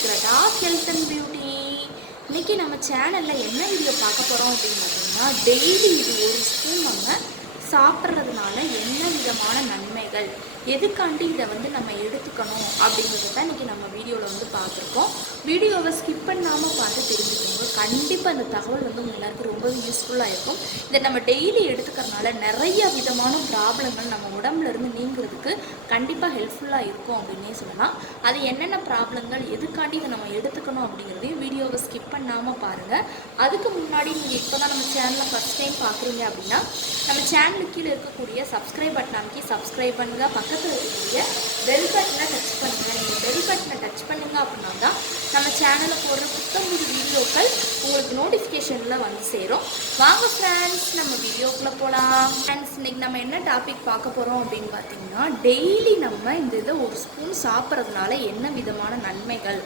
Secret of health and beauty. இன்றைக்கி நம்ம சேனலில் என்ன வீடியோ பார்க்க போகிறோம் அப்படின்னு பார்த்தீங்கன்னா, டெய்லி இது ஒரு ஸ்பூன் நம்ம சாப்பிட்றதுனால என்ன விதமான நன்மைகள், எதுக்காண்டி இதை நம்ம எடுத்துக்கணும் அப்படிங்கிறது தான் இன்றைக்கி நம்ம வீடியோவில் பார்த்துருக்கோம். வீடியோவை ஸ்கிப் பண்ணாமல் பார்த்து தெரிஞ்சுக்கோங்க. கண்டிப்பாக இந்த தகவல் உங்கள் எல்லாருக்கும் ரொம்பவே யூஸ்ஃபுல்லாக இருக்கும். இதை நம்ம டெய்லி எடுத்துக்கிறதுனால நிறைய விதமான ப்ராப்ளங்கள் நம்ம உடம்புலேருந்து நீங்கிறதுக்கு கண்டிப்பாக ஹெல்ப்ஃபுல்லாக இருக்கும் அப்படின்னே சொல்லலாம். அது என்னென்ன ப்ராப்ளங்கள், எதுக்காண்டி இதை நம்ம எடுத்துக்கணும் அப்படிங்கிறதையும் வீடியோவை ஸ்கிப் பண்ணாமல் பாருங்கள். அதுக்கு முன்னாடி நீங்கள் இப்போ தான் நம்ம சேனலில் ஃபஸ்ட் டைம் பார்க்குறீங்க அப்படின்னா, நம்ம சேனலுக்கு கீழே இருக்கக்கூடிய சப்ஸ்கிரைப் பட்டன் அமைக்கி சப்ஸ்கிரைப் பண்ணுங்கள். பக்கத்தில் இருக்கக்கூடிய பெல் பட்டனை டச் பண்ணுங்கள். நீங்கள் பெல் பட்டனை டச் பண்ணுங்க அப்படின்னா தான் நம்ம சேனலில் போடுற புத்தம்புது வீடியோக்கள் உங்களுக்கு நோட்டிஃபிகேஷனில் வந்து சேரும். வாங்க ஃப்ரெண்ட்ஸ், நம்ம வீடியோக்குள்ளே போகலாம். ஃப்ரெண்ட்ஸ், இன்றைக்கி நம்ம என்ன டாபிக் பார்க்க போகிறோம் அப்படின்னு பார்த்தீங்கன்னா, டெய்லி நம்ம இந்த இதை ஒரு ஸ்பூன் சாப்பிட்றதுனால என்ன விதமான நன்மைகள்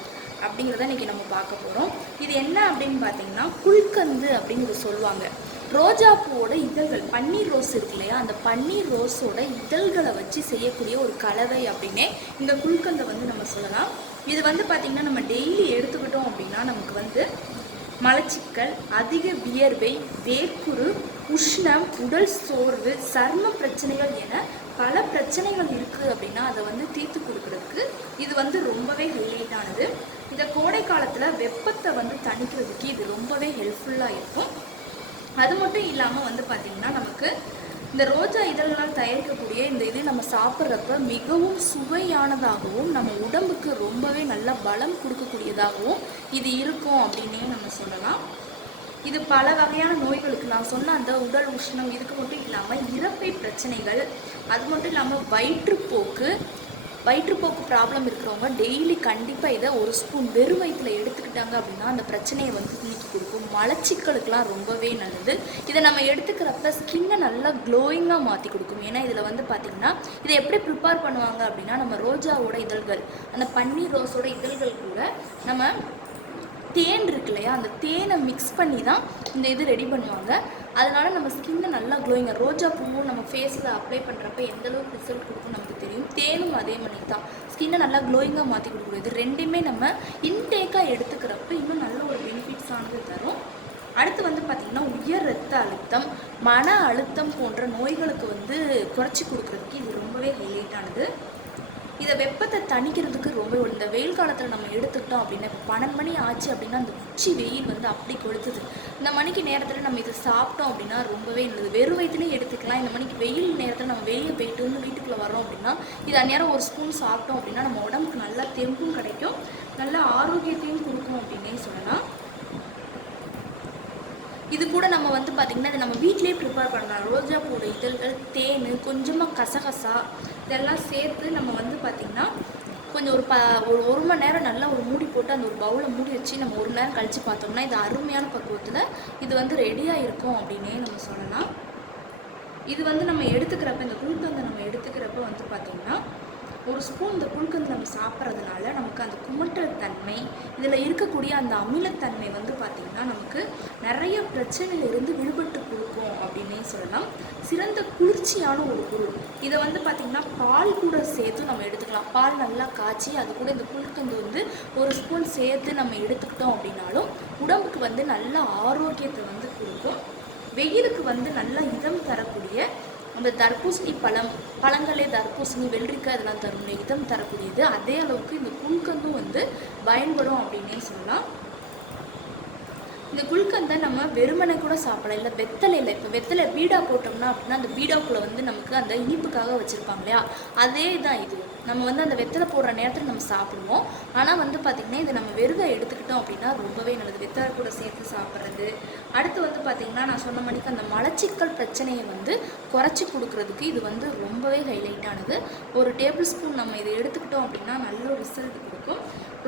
அப்படிங்கிறத இன்றைக்கி நம்ம பார்க்க போகிறோம். இது என்ன அப்படின்னு பார்த்தீங்கன்னா, குல்கந்து அப்படிங்கிறத சொல்லுவாங்க. ரோஜா பூவோட இதழ்கள், பன்னீர் ரோஸ் இருக்கு இல்லையா, அந்த பன்னீர் ரோஸோட இதழ்களை வச்சு செய்யக்கூடிய ஒரு கலவை அப்படின்னே இந்த குல்கந்தை நம்ம சொல்லலாம். இது பார்த்திங்கன்னா நம்ம டெய்லி எடுத்துக்கிட்டோம் அப்படின்னா நமக்கு மலச்சிக்கல், அதிக வியர்வை, வேர்க்குரு, உஷ்ணம், உடல் சோர்வு, சர்ம பிரச்சனைகள் என பல பிரச்சனைகள் இருக்குது அப்படின்னா அதை தீர்த்து கொடுக்கறதுக்கு இது ரொம்பவே ஹைலைட்டானது. இந்த கோடை காலத்தில் வெப்பத்தை தணிக்கிறதுக்கு இது ரொம்பவே ஹெல்ப்ஃபுல்லாக இருக்கும். அது மட்டும் இல்லாமல் பார்த்திங்கன்னா நமக்கு இந்த ரோஜா இதழ்களால் தயாரிக்கக்கூடிய இந்த இது நம்ம சாப்பிட்றப்ப மிகவும் சுவையானதாகவும் நம்ம உடம்புக்கு ரொம்பவே நல்ல பலம் கொடுக்கக்கூடியதாகவும் இது இருக்கும் அப்படின்னே நம்ம சொல்லலாம். இது பல வகையான நோய்களுக்கு, நான் சொன்ன அந்த உடல் உஷ்ணம் இதுக்கு மட்டும் இல்லாமல் இறப்பை பிரச்சனைகள், அது மட்டும் இல்லாமல் வயிற்றுப்போக்கு ப்ராப்ளம் இருக்கிறவங்க டெய்லி கண்டிப்பாக இதை ஒரு ஸ்பூன் வெறும் வயிற்றில் எடுத்துக்கிட்டாங்க அப்படின்னா அந்த பிரச்சனையை நீக்கி கொடுக்கும். மலச்சிக்கலுக்கெலாம் ரொம்பவே நல்லது. இதை நம்ம எடுத்துக்கிறப்ப ஸ்கின்னை நல்லா க்ளோயிங்காக மாற்றி கொடுக்கும். ஏன்னா இதில் பார்த்திங்கன்னா இதை எப்படி ப்ரிப்பேர் பண்ணுவாங்க அப்படின்னா, நம்ம ரோஜாவோட இதழ்கள், அந்த பன்னீர் ரோஸோட இதழ்கள் கூட நம்ம தேன் இருக்கு இல்லையா, அந்த தேனை மிக்ஸ் பண்ணி தான் இந்த இது ரெடி பண்ணுவாங்க. அதனால் நம்ம ஸ்கின்னை நல்லா க்ளோயிங்காக, ரோஜா பூவும் நம்ம ஃபேஸில் அப்ளை பண்ணுறப்ப எந்தளவுக்கு ரிசல்ட் கொடுக்கும் நமக்கு தெரியும். தேனும் அதே மாதிரி தான் ஸ்கின்னை நல்லா க்ளோயிங்காக மாற்றி கொடுக்குறது. இது ரெண்டுமே நம்ம இன்டேக்காக எடுத்துக்கிறப்ப இன்னும் நல்ல ஒரு பெனிஃபிட்ஸானது தரும். அடுத்து பார்த்திங்கன்னா உயர் ரத்த அழுத்தம், மன அழுத்தம் போன்ற நோய்களுக்கு குறைச்சி கொடுக்குறதுக்கு இது ரொம்பவே ஹைலைட்டானது. இதை வெப்பத்தை தணிக்கிறதுக்கு ரொம்ப, இந்த வெயில் காலத்தில் நம்ம எடுத்துக்கிட்டோம் அப்படின்னா, இப்போ 12 மணி ஆச்சு அப்படின்னா அந்த உச்சி வெயில் அப்படி கொளுத்துது. இந்த மணிக்கு நேரத்தில் நம்ம இதை சாப்பிட்டோம் அப்படின்னா ரொம்பவே நல்லது. வெறும் வயிற்றுலேயும் எடுத்துக்கலாம். இந்த மணிக்கு வெயில் நேரத்தில் நம்ம வெளியே போயிட்டு வீட்டுக்குள்ளே வரோம் அப்படின்னா இது அந்நேரம் ஒரு ஸ்பூன் சாப்பிட்டோம் அப்படின்னா நம்ம உடம்புக்கு நல்லா தெம்பும் கிடைக்கும், நல்ல ஆரோக்கியத்தையும் கொடுக்கும் அப்படின்னே சொல்லலாம். இது கூட நம்ம பார்த்திங்கன்னா இதை நம்ம வீட்டிலேயே ப்ரிப்பேர் பண்ணலாம். ரோஜா பூவோட இதழ்கள், தேன், கொஞ்சமாக கசகசா இதெல்லாம் சேர்த்து நம்ம பார்த்திங்கன்னா கொஞ்சம் ஒரு மணி நேரம் நல்லா ஒரு மூடி போட்டு அந்த ஒரு பவுலில் மூடி வச்சு நம்ம ஒரு நேரம் கழித்து பார்த்தோம்னா இது அருமையான பக்குவத்தில் இது ரெடியாக இருக்கும் அப்படின்னே நம்ம சொல்லலாம். இது நம்ம எடுத்துக்கிறப்ப, இந்த குல்கந்தை நம்ம எடுத்துக்கிறப்ப பார்த்திங்கன்னா ஒரு ஸ்பூன் இந்த குல்கந்து நம்ம சாப்பிட்றதுனால நமக்கு அந்த குமட்டல் தன்மை, இதில் இருக்கக்கூடிய அந்த அமிலத்தன்மை பார்த்திங்கன்னா நமக்கு நிறைய பிரச்சனையிலிருந்து விடுபட்டு கொடுக்கும் அப்படின்னே சொல்லலாம். சிறந்த குளிர்ச்சியான ஒரு பொருள். இதை பார்த்திங்கன்னா பால் கூட சேர்த்து நம்ம எடுத்துக்கலாம். பால் நல்லா காய்ச்சி அது கூட இந்த குல்கந்து ஒரு ஸ்பூன் சேர்த்து நம்ம எடுத்துக்கிட்டோம் அப்படின்னாலும் உடம்புக்கு நல்ல ஆரோக்கியத்தை கொடுக்கும். வெயிலுக்கு நல்லா இதம் தரக்கூடிய அந்த தர்பூசணி பழங்களே தர்பூசணி, வெள்ளரிக்காய் இதெல்லாம் தரும் இதம் தரக்கூடியது. அதே அளவுக்கு இந்த குல்கந்தும் பயன்படும் அப்படின்னே சொல்லலாம். இந்த குல்கந்தை நம்ம வெறுமனை கூட சாப்பிடலாம், இல்லை வெத்தலையில், இப்போ வெத்தலை பீடா போட்டோம்னா அப்படின்னா அந்த பீடாக்குள்ளே நமக்கு அந்த இனிப்புக்காக வச்சுருப்பாங்க இல்லையா, அதே தான் இது. நம்ம அந்த வெத்தலை போடுற நேரத்தில் நம்ம சாப்பிடுவோம். ஆனால் பார்த்திங்கன்னா இது நம்ம வெறுதை எடுத்துக்கிட்டோம் அப்படின்னா ரொம்பவே நல்லது, வெத்தலை கூட சேர்த்து சாப்பிட்றது. அடுத்து பார்த்திங்கன்னா நான் சொன்ன மணிக்கு அந்த மலச்சிக்கல் பிரச்சனையை குறைச்சி கொடுக்குறதுக்கு இது ரொம்பவே ஹைலைட்டானது. ஒரு டேபிள் ஸ்பூன் நம்ம இதை எடுத்துக்கிட்டோம் அப்படின்னா நல்ல ஒரு ரிசல்ட் கொடுக்கும்.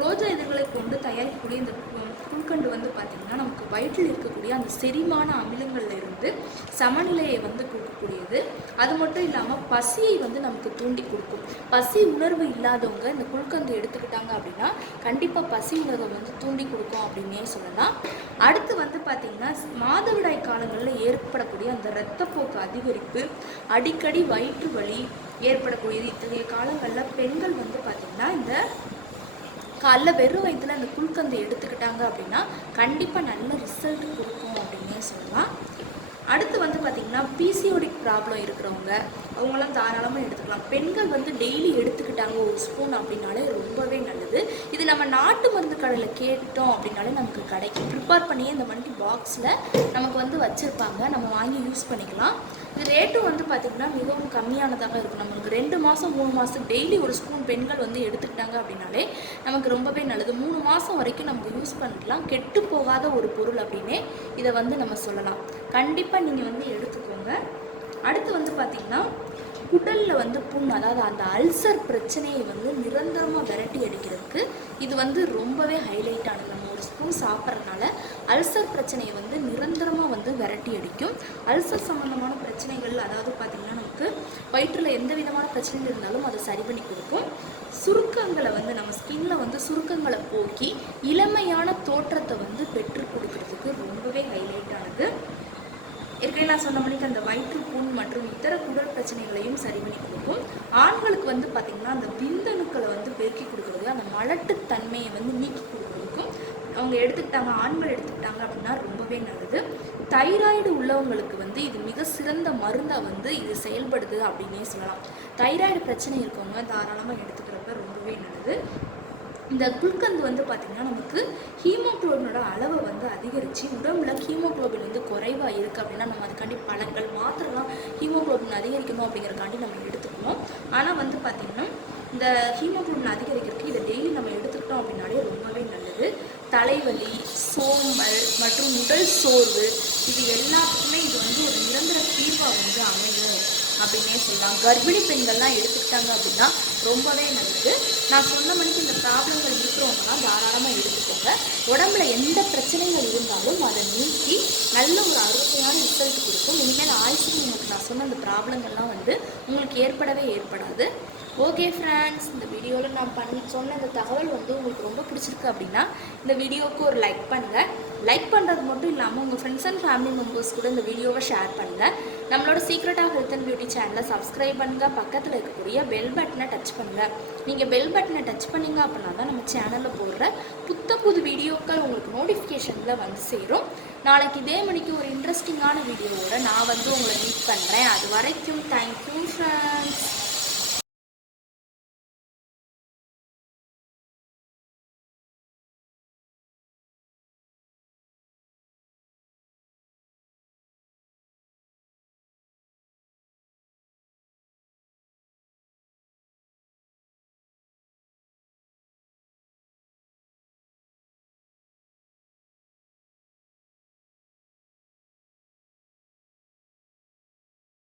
ரோஜா இதழ்களை கொண்டு தயாரிக்கக்கூடிய இந்த குல்கண்டு பார்த்திங்கன்னா நமக்கு வயிற்றில் இருக்கக்கூடிய அந்த செரிமான அமிலங்களில் இருந்து சமநிலையை கொடுக்கக்கூடியது. அது மட்டும் இல்லாமல் பசியை நமக்கு தூண்டி கொடுக்கும். பசி உணர்வு இல்லாதவங்க இந்த குல்கந்து எடுத்துக்கிட்டாங்க அப்படின்னா கண்டிப்பாக பசி உணர்வை தூண்டி கொடுக்கும் அப்படின்னே சொல்லலாம். அடுத்து பார்த்திங்கன்னா மாதவிடாய் காலங்களில் ஏற்படக்கூடிய அந்த இரத்தப்போக்கு அதிகரிப்பு, அடிக்கடி வயிற்று வலி ஏற்படக்கூடியது. இத்தகைய காலங்களில் பெண்கள் பார்த்திங்கன்னா இந்த காலைல வெறும் வயிற்றுல அந்த குல்கந்தை எடுத்துக்கிட்டாங்க அப்படின்னா கண்டிப்பாக நல்ல ரிசல்ட் கொடுக்கும் அப்படின்னே சொல்லலாம். அடுத்து வந்து பார்த்திங்கன்னா பிசிஓடிக் ப்ராப்ளம் இருக்கிறவங்க அவங்களாம் தாராளமாக எடுத்துக்கலாம். பெண்கள் வந்து டெய்லி எடுத்துக்கிட்டாங்க ஒரு ஸ்பூன் அப்படின்னாலே ரொம்பவே நல்லது. இது நம்ம நாட்டு மருந்து கடையில் கேட்டோம் அப்படின்னாலே நமக்கு கிடைக்கும். ப்ரிப்பேர் பண்ணியே இந்த மாதிரி பாக்ஸில் நமக்கு வந்து வச்சுருப்பாங்க, நம்ம வாங்கி யூஸ் பண்ணிக்கலாம். இது ரேட்டும் வந்து பார்த்திங்கன்னா மிகவும் கம்மியானதாக இருக்கும். நமக்கு 2 மாதம் 3 மாதத்துக்கு டெய்லி ஒரு ஸ்பூன் பெண்கள் வந்து எடுத்துக்கிட்டாங்க அப்படின்னாலே நமக்கு ரொம்பவே நல்லது. 3 மாதம் வரைக்கும் நமக்கு யூஸ் பண்ணிக்கலாம். கெட்டு போகாத ஒரு பொருள் அப்படின்னே இதை வந்து நம்ம சொல்லலாம். கண்டிப்பாக நீங்கள் வந்து எடுத்துக்கோங்க. அடுத்து வந்து பார்த்திங்கன்னா குடலில் வந்து புண், அதாவது அந்த அல்சர் பிரச்சனையை வந்து நிரந்தரமாக விரட்டி அடிக்கிறதுக்கு இது வந்து ரொம்பவே ஹைலைட் ஆனது. நம்ம ஒரு ஸ்பூன் சாப்பிட்றதுனால அல்சர் பிரச்சனையை வந்து நிரந்தரமாக வந்து விரட்டி அடிக்கும். அல்சர் சம்மந்தமான பிரச்சனைகள், அதாவது பார்த்திங்கன்னா நமக்கு வயிற்றில் எந்த விதமான பிரச்சனைகள் இருந்தாலும் அதை சரி பண்ணி கொடுக்கும். சுருக்கங்களை வந்து நம்ம ஸ்கின்ல வந்து சுருக்கங்களை போக்கி இளமையான தோற்றத்தை வந்து பெற்றுக் கொடுக்கறதுக்கு ரொம்பவே ஹைலைட் ஆனது. ஏற்கனவே நான் சொன்ன மணிக்கு அந்த வயிற்று புண் மற்றும் இதர குடல் பிரச்சனைகளையும் சரி பண்ணி கொடுக்கும். ஆண்களுக்கு வந்து பார்த்திங்கன்னா அந்த விந்தணுக்களை வந்து பெருக்கி கொடுக்குறது, அந்த மலட்டுத்தன்மையை வந்து நீக்கி கொடுக்குறதுக்கும் அவங்க எடுத்துக்கிட்டாங்க, ஆண்கள் எடுத்துக்கிட்டாங்க அப்படின்னா ரொம்பவே நல்லது. தைராய்டு உள்ளவங்களுக்கு வந்து இது மிக சிறந்த மருந்தாக வந்து இது செயல்படுது அப்படின்னே சொல்லலாம். தைராய்டு பிரச்சனை இருக்கவங்க தாராளமாக எடுத்துக்கிறப்ப ரொம்பவே நல்லது. இந்த குல்கந்து வந்து பார்த்திங்கன்னா நமக்கு ஹீமோக்ளோபினோட அளவை வந்து அதிகரித்து உடம்புல ஹீமோக்ளோபின் வந்து குறைவாக இருக்குது அப்படின்னா நம்ம அதுக்காண்டி பழங்கள் மாத்திரலாம் ஹீமோக்ளோபின் அதிகரிக்கணும் அப்படிங்கிறக்காண்டி நம்ம எடுத்துக்கணும். ஆனால் வந்து பார்த்திங்கன்னா இந்த ஹீமோக்ளோபின் அதிகரிக்கிறதுக்கு இதை டெய்லி நம்ம எடுத்துக்கிட்டோம் அப்படின்னாலே ரொம்பவே நல்லது. தலைவலி, சோம்பல் மற்றும் உடல் சோர்வு இது எல்லாத்துக்குமே இது வந்து ஒரு நிரந்தர தீர்வாக வந்து அமையும் அப்படின்னே சொல்லலாம். கர்ப்பிணி பெண்கள்லாம் எடுத்துக்கிட்டாங்க அப்படின்னா ரொம்பவே நல்லது. நான் சொன்ன மணிக்கு இந்த ப்ராப்ளங்கள் இருக்கிறவங்கலாம் தாராளமாக எடுத்துக்கோங்க. உடம்புல எந்த பிரச்சனைகள் இருந்தாலும் அதை நீக்கி நல்ல ஒரு அருமையான ரிசல்ட் கொடுக்கும். இனிமேல் ஆயுசுக்கு உங்களுக்கு நான் சொன்ன அந்த ப்ராப்ளங்கள்லாம் வந்து உங்களுக்கு ஏற்படவே ஏற்படாது. ஓகே ஃப்ரெண்ட்ஸ், இந்த வீடியோவில் நான் சொன்ன இந்த தகவல் வந்து உங்களுக்கு ரொம்ப பிடிச்சிருக்கு அப்படின்னா இந்த வீடியோவுக்கு ஒரு லைக் பண்ணுங்கள். லைக் பண்ணுறது மட்டும் இல்லாமல் உங்கள் ஃப்ரெண்ட்ஸ் அண்ட் ஃபேமிலி மெம்பர்ஸ் கூட இந்த வீடியோவை ஷேர் பண்ணுங்கள். நம்மளோட secret of health and beauty சேனலை சப்ஸ்கிரைப் பண்ணுங்கள். பக்கத்தில் இருக்கக்கூடிய பெல் பட்டனை டச் பண்ணுங்கள். நீங்கள் பெல் பட்டனை டச் பண்ணிங்க அப்படின்னா தான் நம்ம சேனலில் போடுற புது வீடியோக்கள் உங்களுக்கு நோட்டிஃபிகேஷனில் வந்து சேரும். நாளைக்கு இதே மணிக்கு ஒரு இன்ட்ரெஸ்டிங்கான வீடியோவோட நான் வந்து உங்களை மீட் பண்ணுறேன். அது வரைக்கும் தேங்க்யூ ஃப்ரெண்ட்ஸ்.